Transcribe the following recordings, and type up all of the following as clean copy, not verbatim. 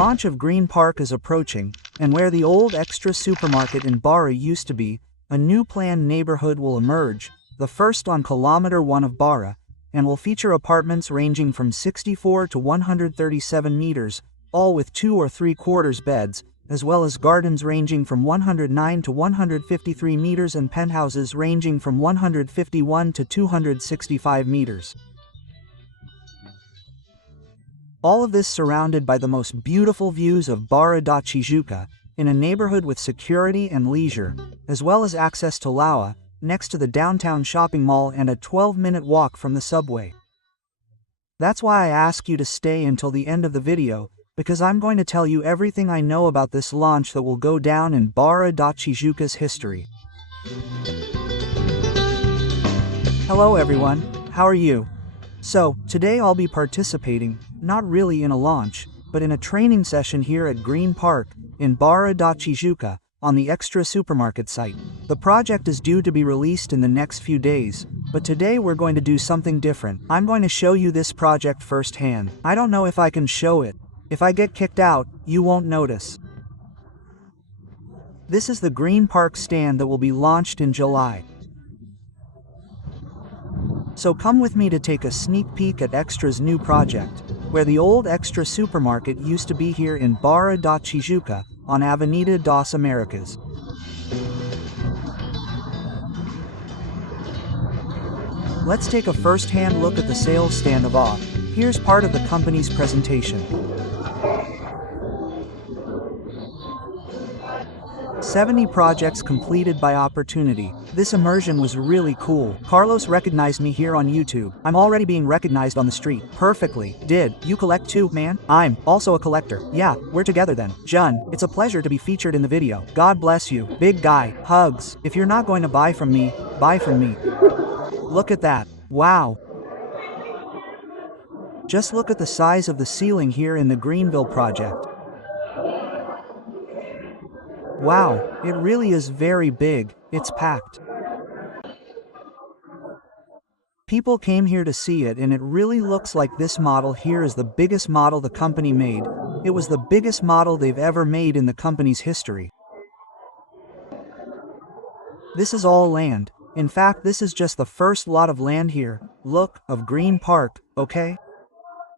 launch of Green Park is approaching, and where the old extra supermarket in Barra used to be, a new planned neighborhood will emerge, the first on kilometer 1 of Barra, and will feature apartments ranging from 64 to 137 meters, all with 2 or 3/4 beds, as well as gardens ranging from 109 to 153 meters and penthouses ranging from 151 to 265 meters. All of this surrounded by the most beautiful views of Barra da Tijuca, in a neighborhood with security and leisure, as well as access to Laua, next to the downtown shopping mall and a 12-minute walk from the subway. That's why I ask you to stay until the end of the video, because I'm going to tell you everything I know about this launch that will go down in Barra da Tijuca's history. Hello everyone, how are you? So, today I'll be participating, not really in a launch, but in a training session here at Green Park, in Barra da Tijuca, on the Extra Supermarket site. The project is due to be released in the next few days, but today we're going to do something different. I'm going to show you this project firsthand. I don't know if I can show it. If I get kicked out, you won't notice. This is the Green Park stand that will be launched in July. So come with me to take a sneak peek at Extra's new project, where the old Extra supermarket used to be here in Barra da Tijuca, on Avenida das Americas. Let's take a first-hand look at the sales stand of AW. Here's part of the company's presentation. 70 projects completed by opportunity. This immersion was really cool. Carlos recognized me here on YouTube. I'm already being recognized on the street. Perfectly. Did you collect too, man? I'm also a collector. Yeah, we're together then. Jun, it's a pleasure to be featured in the video. God bless you. Big guy. Hugs. If you're not going to buy from me, buy from me. Look at that. Wow. Just look at the size of the ceiling here in the Greenville project. Wow, it really is very big. It's packed. People came here to see it, and it really looks like this model here is the biggest model the company made. It was the biggest model they've ever made in the company's history. This is all land. In fact, this is just the first lot of land here, look, of Green Park, okay?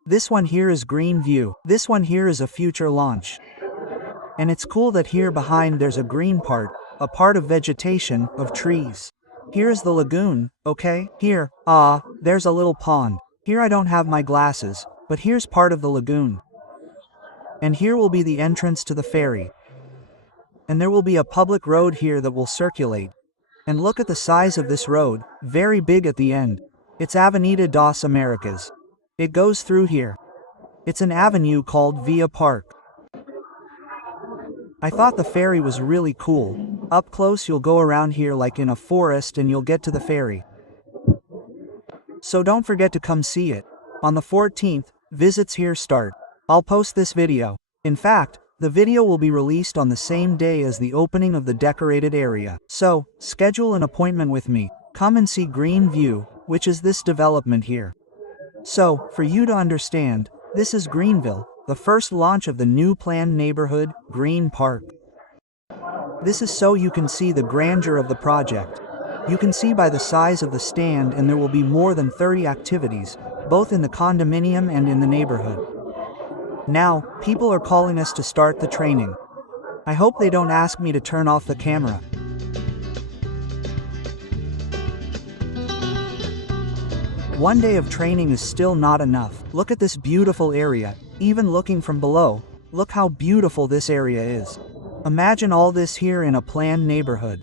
This one here is Green View. This one here is a future launch. And it's cool that here behind there's a green part, a part of vegetation, of trees. Here's the lagoon, okay? Here, there's a little pond. Here I don't have my glasses, but here's part of the lagoon. And here will be the entrance to the ferry. And there will be a public road here that will circulate. And look at the size of this road, very big at the end. It's Avenida das Americas. It goes through here. It's an avenue called Via Park. I thought the ferry was really cool. Up close you'll go around here like in a forest and you'll get to the ferry. So don't forget to come see it. On the 14th, visits here start. I'll post this video. In fact, the video will be released on the same day as the opening of the decorated area. So, schedule an appointment with me. Come and see Green View, which is this development here. So, for you to understand, this is Greenville, the first launch of the new planned neighborhood, Green Park. This is so you can see the grandeur of the project. You can see by the size of the stand, and there will be more than 30 activities, both in the condominium and in the neighborhood. Now, people are calling us to start the training. I hope they don't ask me to turn off the camera. One day of training is still not enough. Look at this beautiful area. Even looking from below, look how beautiful this area is. Imagine all this here in a planned neighborhood.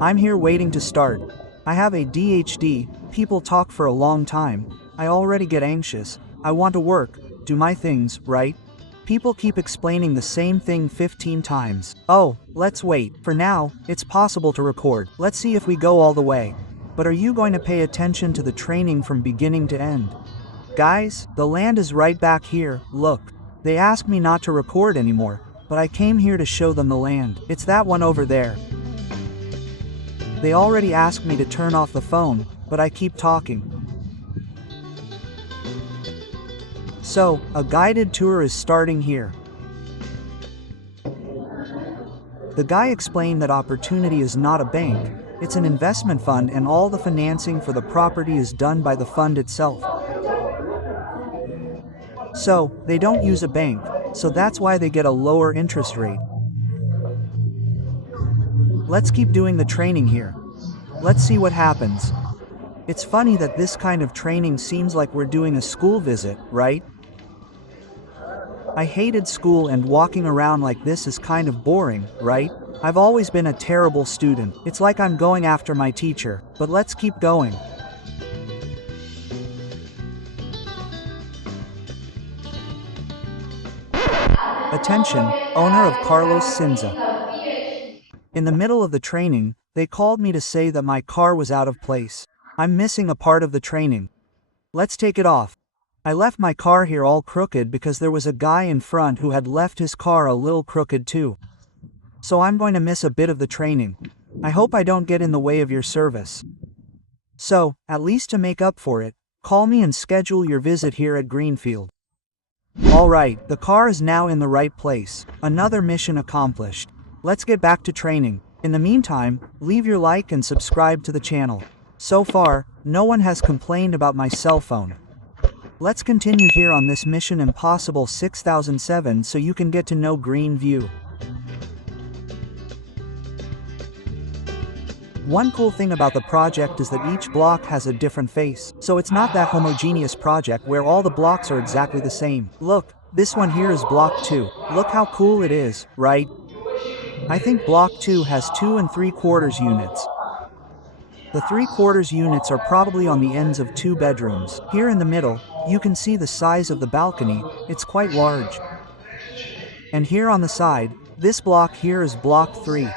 I'm here waiting to start. I have ADHD, people talk for a long time. I already get anxious. I want to work, do my things, right? People keep explaining the same thing 15 times. Oh, let's wait. For now, it's possible to record. Let's see if we go all the way. But are you going to pay attention to the training from beginning to end? Guys, the land is right back here, look. They asked me not to record anymore, but I came here to show them the land. It's that one over there. They already asked me to turn off the phone, but I keep talking. So, a guided tour is starting here. The guy explained that Opportunity is not a bank, it's an investment fund and all the financing for the property is done by the fund itself. So, they don't use a bank, so that's why they get a lower interest rate. Let's keep doing the training here. Let's see what happens. It's funny that this kind of training seems like we're doing a school visit, right? I hated school and walking around like this is kind of boring, right? I've always been a terrible student. It's like I'm going after my teacher, but let's keep going. Attention, owner of Carlos Cinza. In the middle of the training, they called me to say that my car was out of place. I'm missing a part of the training. Let's take it off. I left my car here all crooked because there was a guy in front who had left his car a little crooked too. So I'm going to miss a bit of the training. I hope I don't get in the way of your service. So, at least to make up for it, call me and schedule your visit here at Greenfield. Alright, the car is now in the right place. Another mission accomplished. Let's get back to training. In the meantime, leave your like and subscribe to the channel. So far, no one has complained about my cell phone. Let's continue here on this Mission Impossible 6007 so you can get to know Greenview. One cool thing about the project is that each block has a different face, so it's not that homogeneous project where all the blocks are exactly the same. Look, this one here is block 2. Look how cool it is, right? I think block 2 has 2 3/4 units. The 3/4 units are probably on the ends of 2 bedrooms. Here in the middle, you can see the size of the balcony, it's quite large. And here on the side, this block here is block 3.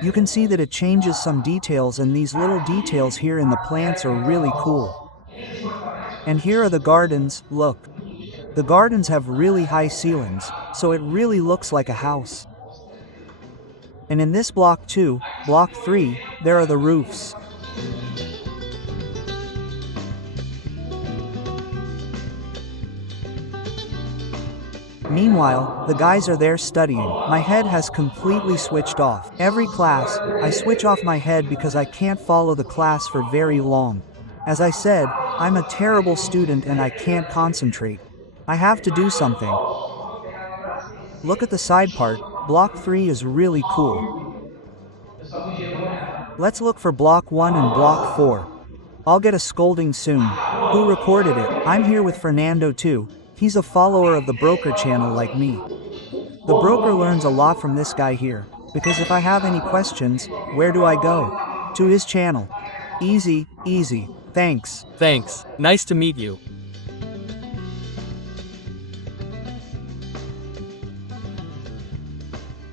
You can see that it changes some details and these little details here in the plants are really cool. And here are the gardens, look. The gardens have really high ceilings, so it really looks like a house. And in this block 2, block 3, there are the roofs. Meanwhile, the guys are there studying. My head has completely switched off. Every class, I switch off my head because I can't follow the class for very long. As I said, I'm a terrible student and I can't concentrate. I have to do something. Look at the side part, block 3 is really cool. Let's look for block 1 and block 4. I'll get a scolding soon. Who recorded it? I'm here with Fernando too. He's a follower of the broker channel like me. The broker learns a lot from this guy here, because if I have any questions, where do I go? To his channel. Easy, easy. Thanks. Thanks. Nice to meet you.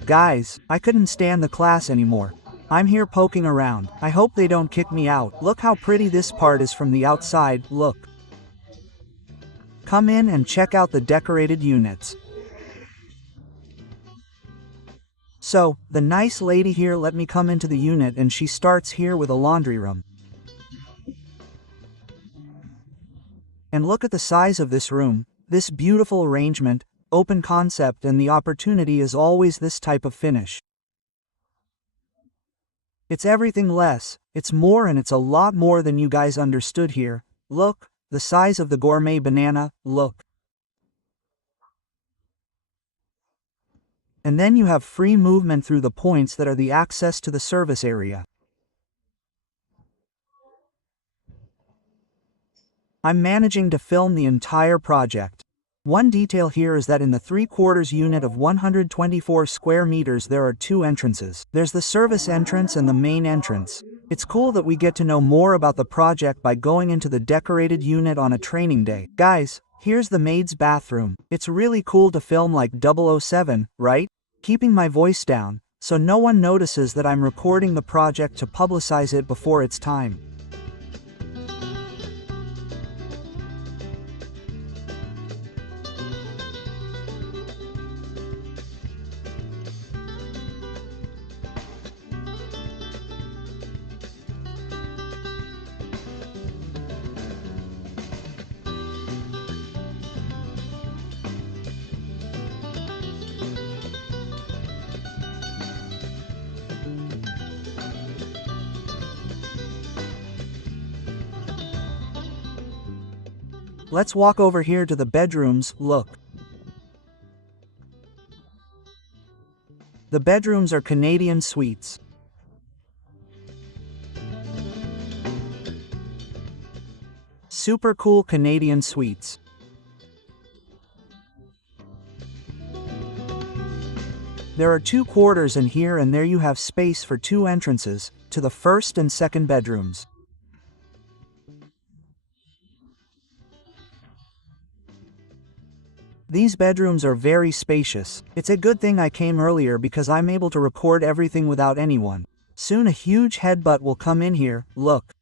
Guys, I couldn't stand the class anymore. I'm here poking around. I hope they don't kick me out. Look how pretty this part is from the outside, look. Come in and check out the decorated units. So, the nice lady here let me come into the unit and she starts here with a laundry room. And look at the size of this room, this beautiful arrangement, open concept, and the opportunity is always this type of finish. It's everything less, it's more, and it's a lot more than you guys understood here. Look, the size of the gourmet banana, look. And then you have free movement through the points that are the access to the service area. I'm managing to film the entire project. One detail here is that in the 3/4 unit of 124 square meters there are 2 entrances. There's the service entrance and the main entrance. It's cool that we get to know more about the project by going into the decorated unit on a training day. Guys, here's the maid's bathroom. It's really cool to film like 007, right? Keeping my voice down, so no one notices that I'm recording the project to publicize it before it's time. Let's walk over here to the bedrooms. Look. The bedrooms are Canadian suites. Super cool Canadian suites. There are 2 quarters in here, and there you have space for 2 entrances to the first and second bedrooms. These bedrooms are very spacious. It's a good thing I came earlier because I'm able to record everything without anyone. Soon a huge headbutt will come in here. Look.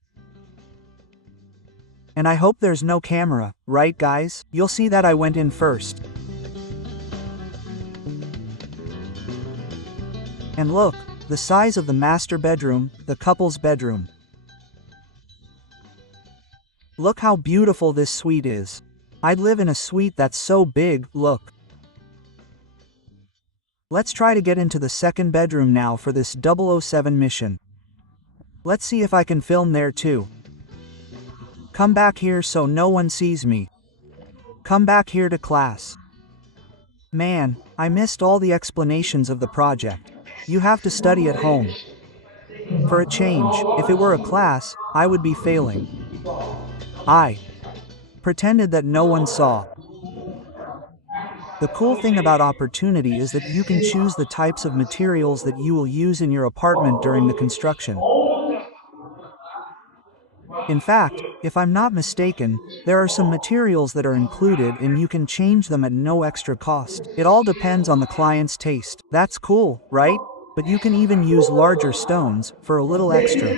And I hope there's no camera, right guys? You'll see that I went in first. And look, the size of the master bedroom, the couple's bedroom. Look how beautiful this suite is. I'd live in a suite that's so big. Look. Let's try to get into the second bedroom now for this 007 mission. Let's see if I can film there too. Come back here so no one sees me. Come back here to class. Man, I missed all the explanations of the project. You have to study at home. For a change, if it were a class, I would be failing. I pretended that no one saw. The cool thing about Opportunity is that you can choose the types of materials that you will use in your apartment during the construction. In fact, if I'm not mistaken, there are some materials that are included and you can change them at no extra cost. It all depends on the client's taste. That's cool, right? But you can even use larger stones for a little extra.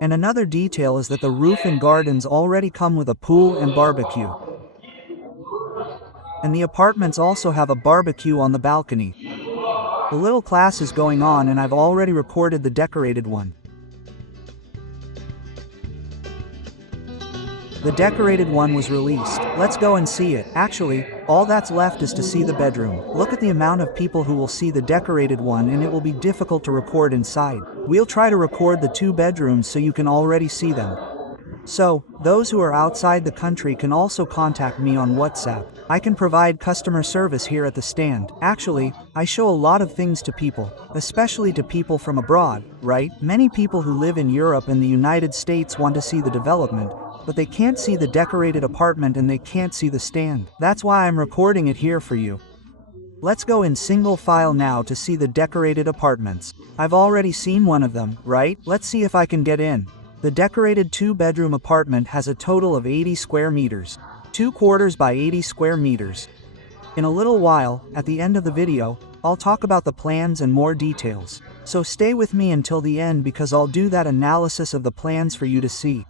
And another detail is that the roof and gardens already come with a pool and barbecue. And the apartments also have a barbecue on the balcony. The little class is going on and I've already recorded the decorated one. The decorated one was released. Let's go and see it. Actually, all that's left is to see the bedroom. Look at the amount of people who will see the decorated one, and it will be difficult to record inside. We'll try to record the 2 bedrooms so you can already see them. So, those who are outside the country can also contact me on WhatsApp. I can provide customer service here at the stand. Actually, I show a lot of things to people, especially to people from abroad, right? Many people who live in Europe and the United States want to see the development, but they can't see the decorated apartment and they can't see the stand. That's why I'm recording it here for you. Let's go in single file now to see the decorated apartments. I've already seen one of them, right? Let's see if I can get in. The decorated 2-bedroom apartment has a total of 80 square meters. 2 quarters by 80 square meters. In a little while, at the end of the video, I'll talk about the plans and more details. So stay with me until the end because I'll do that analysis of the plans for you to see.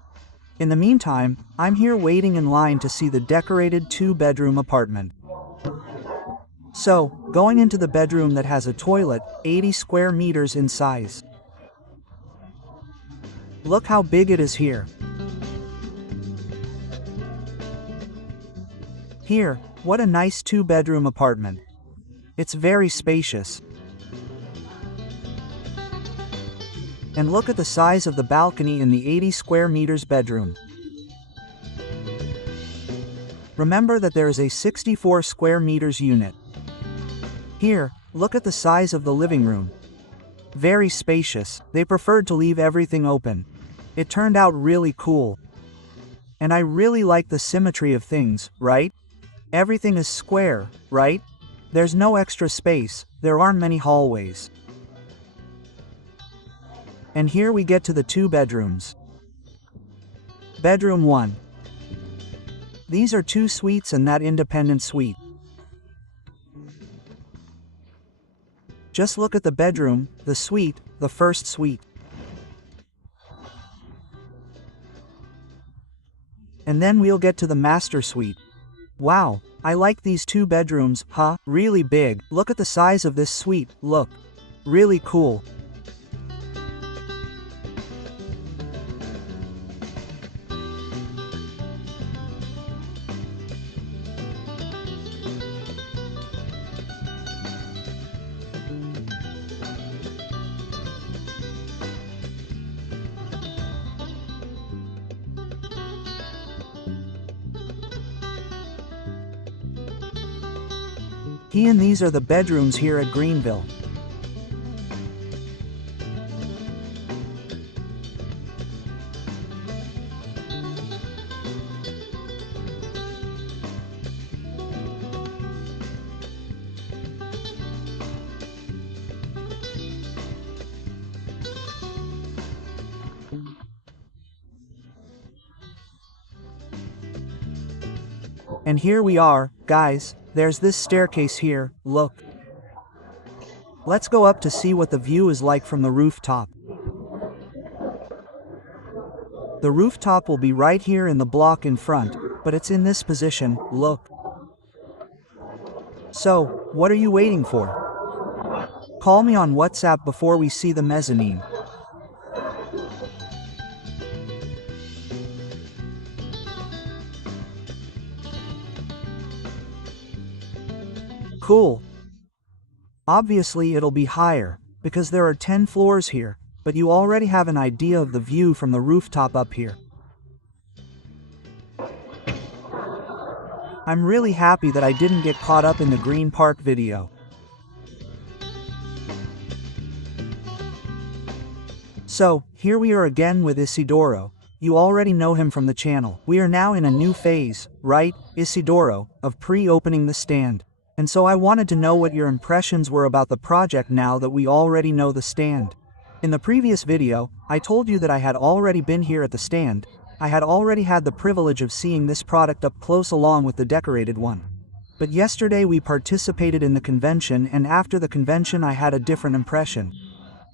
In the meantime, I'm here waiting in line to see the decorated 2-bedroom apartment. So, going into the bedroom that has a toilet, 80 square meters in size. Look how big it is here. Here, what a nice 2-bedroom apartment. It's very spacious. And look at the size of the balcony in the 80 square meters bedroom. Remember that there is a 64 square meters unit. Here, look at the size of the living room. Very spacious. They preferred to leave everything open. It turned out really cool. And I really like the symmetry of things, right? Everything is square, right? There's no extra space, there aren't many hallways. And here we get to the 2 bedrooms. Bedroom 1. These are 2 suites and that independent suite. Just look at the bedroom, the suite, the first suite. And then we'll get to the master suite. Wow, I like these 2 bedrooms, huh? Really big. Look at the size of this suite, look. Really cool. And these are the bedrooms here at Greenville. And here we are, guys, there's this staircase here, look. Let's go up to see what the view is like from the rooftop. The rooftop will be right here in the block in front, but it's in this position, look. So, what are you waiting for? Call me on WhatsApp before we see the mezzanine. Cool. Obviously it'll be higher, because there are 10 floors here, but you already have an idea of the view from the rooftop up here. I'm really happy that I didn't get caught up in the Green Park video. So, here we are again with Isidoro. You already know him from the channel. We are now in a new phase, right, Isidoro, of pre-opening the stand. And so I wanted to know what your impressions were about the project now that we already know the stand. In the previous video, I told you that I had already been here at the stand. I had already had the privilege of seeing this product up close along with the decorated one. But yesterday we participated in the convention, and after the convention I had a different impression.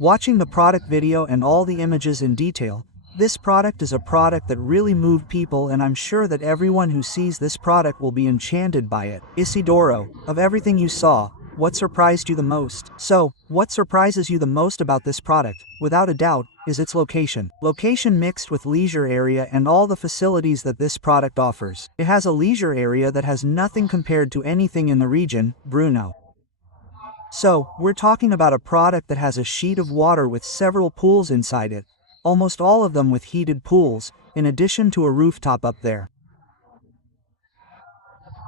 Watching the product video and all the images in detail, this product is a product that really moved people, and I'm sure that everyone who sees this product will be enchanted by it. Isidoro, of everything you saw, what surprised you the most? So, what surprises you the most about this product, without a doubt, is its location. Location mixed with leisure area and all the facilities that this product offers. It has a leisure area that has nothing compared to anything in the region, Bruno. So, we're talking about a product that has a sheet of water with several pools inside it, almost all of them with heated pools, in addition to a rooftop up there.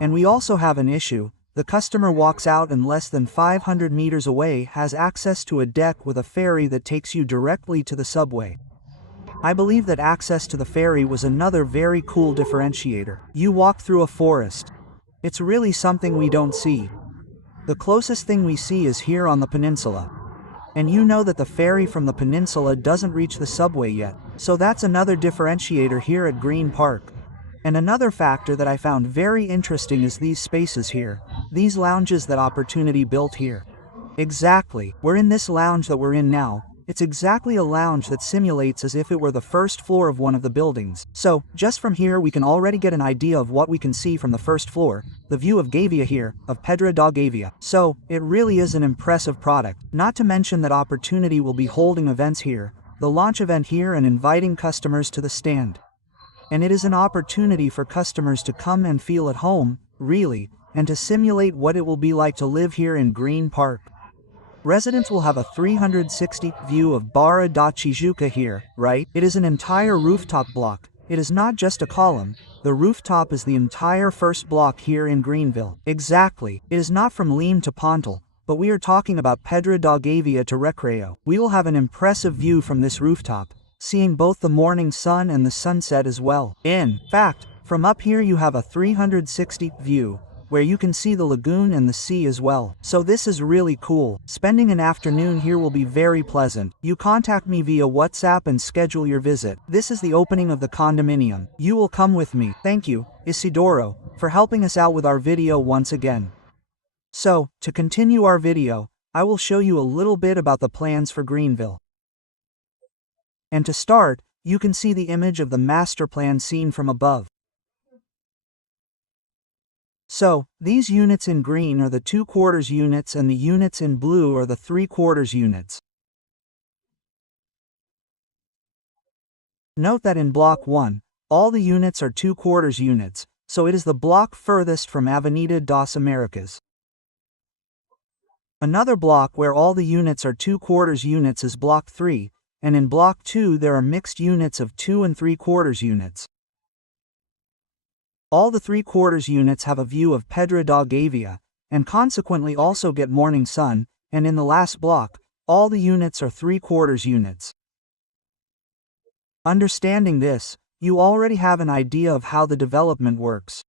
And we also have an issue. The customer walks out and less than 500 meters away has access to a deck with a ferry that takes you directly to the subway. I believe that access to the ferry was another very cool differentiator. You walk through a forest. It's really something we don't see. The closest thing we see is here on the peninsula. And you know that the ferry from the peninsula doesn't reach the subway yet. So that's another differentiator here at Green Park. And another factor that I found very interesting is these spaces here. These lounges that Opportunity built here. Exactly. We're in this lounge that we're in now. It's exactly a lounge that simulates as if it were the first floor of one of the buildings. So, just from here we can already get an idea of what we can see from the first floor, the view of Gavia here, of Pedra da Gavia. So, it really is an impressive product. Not to mention that Opportunity will be holding events here, the launch event here, and inviting customers to the stand. And it is an opportunity for customers to come and feel at home, really, and to simulate what it will be like to live here in Green Park. Residents will have a 360 view of Barra da Tijuca here, right? It is an entire rooftop block. It is not just a column. The rooftop is the entire first block here in Greenville. Exactly. It is not from Lime to Pontal, but we are talking about Pedra da Gavia to Recreo. We will have an impressive view from this rooftop, seeing both the morning sun and the sunset as well. In fact, from up here you have a 360 view, where you can see the lagoon and the sea as well. So this is really cool. Spending an afternoon here will be very pleasant. You contact me via WhatsApp and schedule your visit. This is the opening of the condominium. You will come with me. Thank you, Isidoro, for helping us out with our video once again. So, to continue our video, I will show you a little bit about the plans for Greenville. And to start, you can see the image of the master plan seen from above. So, these units in green are the 2/4 units and the units in blue are the 3/4 units. Note that in Block 1, all the units are 2/4 units, so it is the block furthest from Avenida das Americas. Another block where all the units are 2/4 units is Block 3, and in Block 2 there are mixed units of 2 and 3/4 units. All the 3/4 units have a view of Pedra da Gavia, and consequently also get morning sun, and in the last block, all the units are 3/4 units. Understanding this, you already have an idea of how the development works.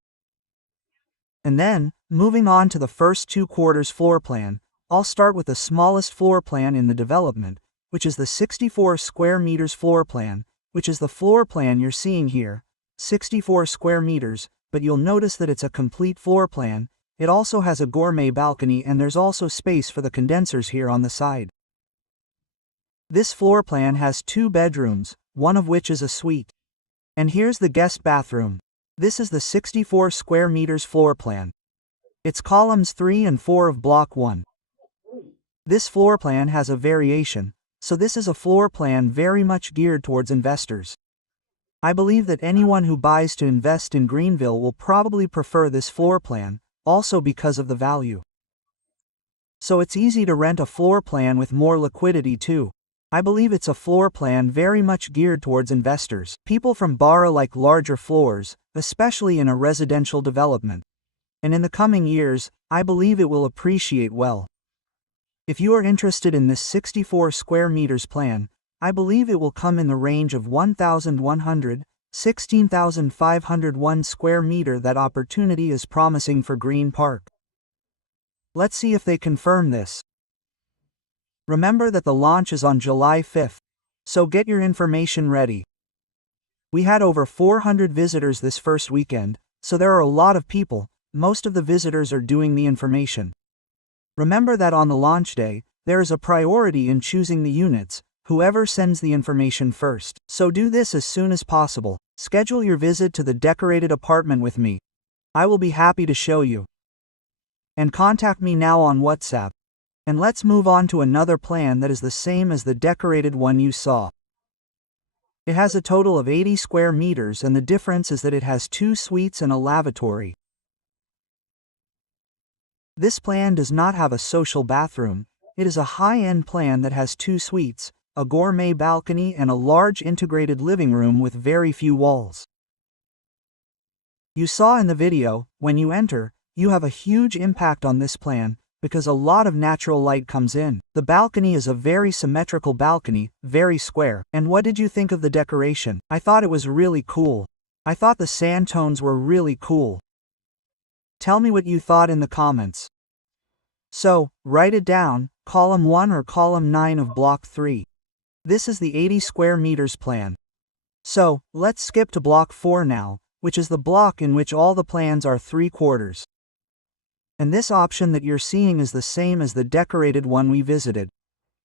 And then, moving on to the first 2/4 floor plan, I'll start with the smallest floor plan in the development, which is the 64 square meters floor plan, which is the floor plan you're seeing here, 64 square meters, but you'll notice that it's a complete floor plan. It also has a gourmet balcony and there's also space for the condensers here on the side. This floor plan has 2 bedrooms, one of which is a suite. And here's the guest bathroom. This is the 64 square meters floor plan. It's columns 3 and 4 of block 1. This floor plan has a variation, so this is a floor plan very much geared towards investors. I believe that anyone who buys to invest in Greenville will probably prefer this floor plan, also because of the value. So it's easy to rent a floor plan with more liquidity too. I believe it's a floor plan very much geared towards investors. People from Barra like larger floors, especially in a residential development. And in the coming years, I believe it will appreciate well. If you are interested in this 64 square meters plan, I believe it will come in the range of 1,100, 16,501 square meter. That opportunity is promising for Green Park. Let's see if they confirm this. Remember that the launch is on July 5th, so get your information ready. We had over 400 visitors this first weekend, so there are a lot of people. Most of the visitors are doing the information. Remember that on the launch day, there is a priority in choosing the units, whoever sends the information first. So do this as soon as possible. Schedule your visit to the decorated apartment with me. I will be happy to show you. And contact me now on WhatsApp. And let's move on to another plan that is the same as the decorated one you saw. It has a total of 80 square meters and the difference is that it has 2 suites and a lavatory. This plan does not have a social bathroom. It is a high-end plan that has 2 suites, a gourmet balcony and a large integrated living room with very few walls. You saw in the video, when you enter, you have a huge impact on this plan, because a lot of natural light comes in. The balcony is a very symmetrical balcony, very square. And what did you think of the decoration? I thought it was really cool. I thought the sand tones were really cool. Tell me what you thought in the comments. So, write it down, column 1 or column 9 of block 3. This is the 80 square meters plan. So, let's skip to block 4 now, which is the block in which all the plans are 3/4. And this option that you're seeing is the same as the decorated one we visited.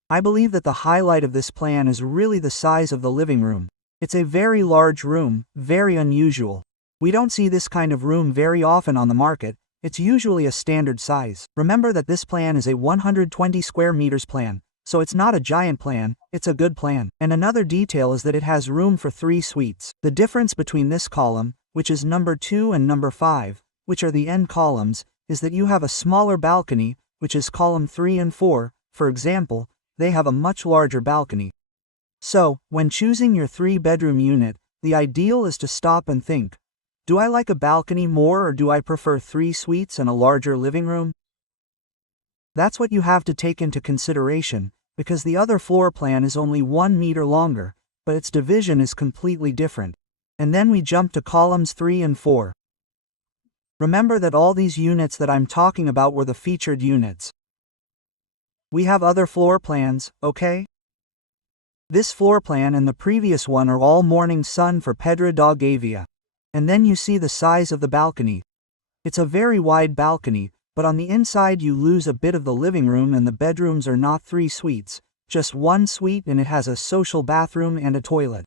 I believe that the highlight of this plan is really the size of the living room. It's a very large room, very unusual. We don't see this kind of room very often on the market. It's usually a standard size. Remember that this plan is a 120 square meters plan, so it's not a giant plan, it's a good plan. And another detail is that it has room for 3 suites. The difference between this column, which is number 2 and number 5, which are the end columns, is that you have a smaller balcony, which is column 3 and 4, for example, they have a much larger balcony. So, when choosing your 3-bedroom unit, the ideal is to stop and think, do I like a balcony more or do I prefer 3 suites and a larger living room? That's what you have to take into consideration, because the other floor plan is only 1 meter longer, but its division is completely different. And then we jump to columns 3 and 4. Remember that all these units that I'm talking about were the featured units. We have other floor plans, okay? This floor plan and the previous one are all morning sun for Pedra da Gavia. And then you see the size of the balcony. It's a very wide balcony, but on the inside you lose a bit of the living room and the bedrooms are not 3 suites, just 1 suite and it has a social bathroom and a toilet.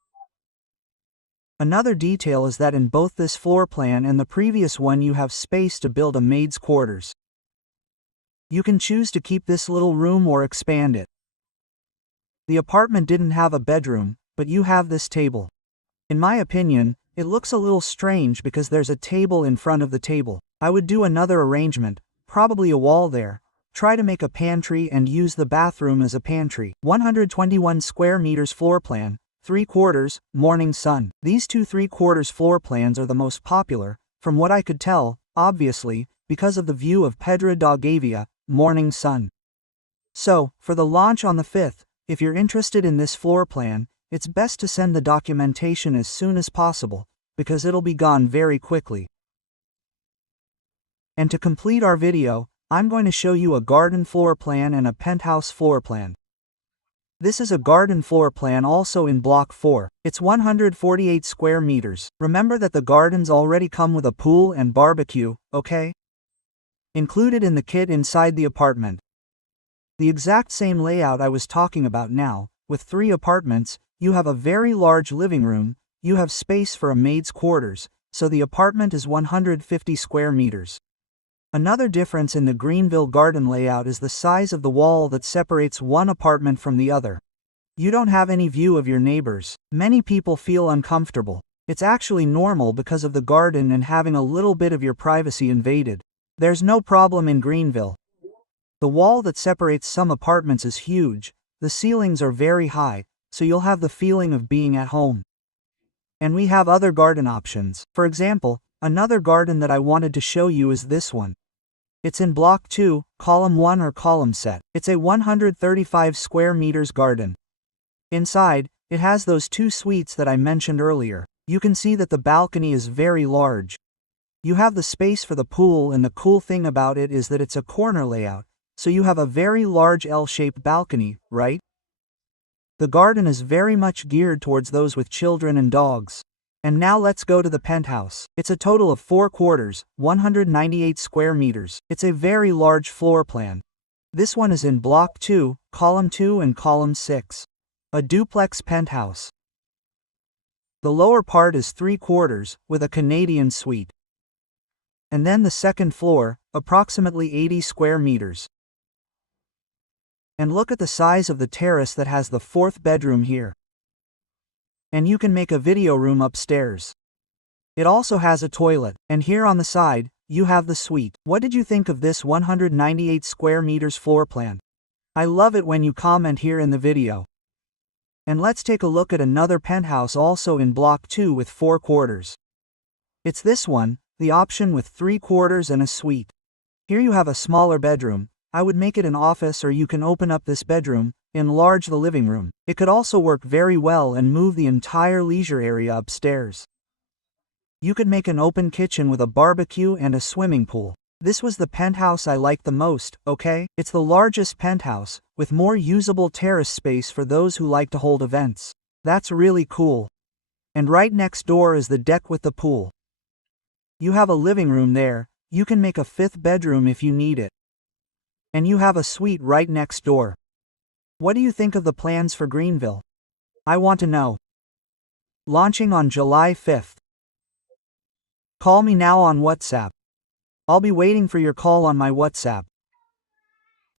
Another detail is that in both this floor plan and the previous one you have space to build a maid's quarters. You can choose to keep this little room or expand it. The apartment didn't have a bedroom, but you have this table. In my opinion, it looks a little strange because there's a table in front of the table. I would do another arrangement, probably a wall there. Try to make a pantry and use the bathroom as a pantry. 121 square meters floor plan, 3/4, morning sun. These 2 3/4 floor plans are the most popular, from what I could tell, obviously, because of the view of Pedra da Gavia, morning sun. So, for the launch on the 5th, if you're interested in this floor plan, it's best to send the documentation as soon as possible, because it'll be gone very quickly. And to complete our video, I'm going to show you a garden floor plan and a penthouse floor plan. This is a garden floor plan also in Block 4. It's 148 square meters. Remember that the gardens already come with a pool and barbecue, okay? Included in the kit inside the apartment. The exact same layout I was talking about now. With 3 apartments, you have a very large living room, you have space for a maid's quarters, so the apartment is 150 square meters. Another difference in the Greenville garden layout is the size of the wall that separates one apartment from the other. You don't have any view of your neighbors. Many people feel uncomfortable. It's actually normal because of the garden and having a little bit of your privacy invaded. There's no problem in Greenville. The wall that separates some apartments is huge, the ceilings are very high, so you'll have the feeling of being at home. And we have other garden options. For example, another garden that I wanted to show you is this one. It's in Block 2, Column 1 or Column Set. It's a 135 square meters garden. Inside, it has those 2 suites that I mentioned earlier. You can see that the balcony is very large. You have the space for the pool, and the cool thing about it is that it's a corner layout, so you have a very large L-shaped balcony, right? The garden is very much geared towards those with children and dogs. And now let's go to the penthouse. It's a total of 4 quarters, 198 square meters. It's a very large floor plan. This one is in Block 2, Column 2 and Column 6. A duplex penthouse. The lower part is 3 quarters, with a Canadian suite. And then the second floor, approximately 80 square meters. And look at the size of the terrace that has the 4th bedroom here. And you can make a video room upstairs. It also has a toilet, and here on the side, you have the suite. What did you think of this 198 square meters floor plan? I love it when you comment here in the video. And let's take a look at another penthouse also in Block 2 with 4 quarters. It's this one, the option with 3 quarters and a suite. Here you have a smaller bedroom. I would make it an office, or you can open up this bedroom, enlarge the living room. It could also work very well and move the entire leisure area upstairs. You could make an open kitchen with a barbecue and a swimming pool. This was the penthouse I liked the most, okay? It's the largest penthouse, with more usable terrace space for those who like to hold events. That's really cool. And right next door is the deck with the pool. You have a living room there, you can make a 5th bedroom if you need it. And you have a suite right next door. What do you think of the plans for Greenville? I want to know. Launching on July 5th. Call me now on WhatsApp. I'll be waiting for your call on my WhatsApp.